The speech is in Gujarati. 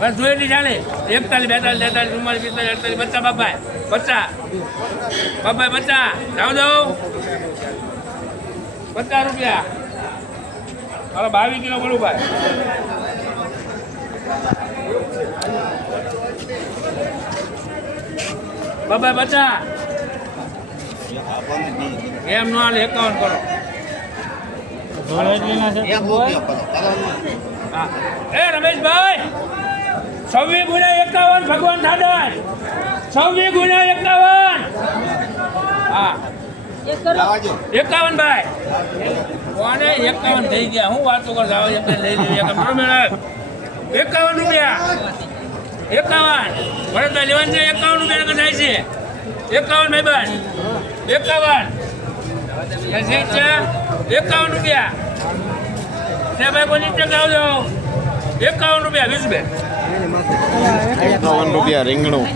બસ જોઈએ નહીં ચાલે. એકતાલીસ બેતાલીસ તેતાલીસ ચુમ્માલીસ પિસ્તાલીસ અડતાલીસ બચ્ચા બાપા બચ્ચા બાપા બચ્ચા જાઉં જાવ પચાસ રૂપિયા. હવે બાવીસ કિલો બોલું ભાઈ. બાપાય બચ્ચા એમ નો હાલે એકાવન કરો. હા. એ છવ્વીસ ગુણ્યા એકાવન ભગવાન ઠાડર છવ્વીસ ગુણ્યા એકાવન. હા. એકાવન ભાઈ. કોને એકાવન થઈ ગયા? હું વાતો કર જાવ એમને લઈ લઈએ બરોબર એકાવન રૂપિયા. એકાવન. ભરતભાઈ લેવાનું છે એકાવન રૂપિયા જાય છે. એકાવન ભાઈ એકાવન. કઈ છે એકાવન રૂપિયા. તે ભાઈ કોઈ નીચે આવજો. એકાવન રૂપિયા વીસ બે. એકાવન રૂપિયા રીંગણું.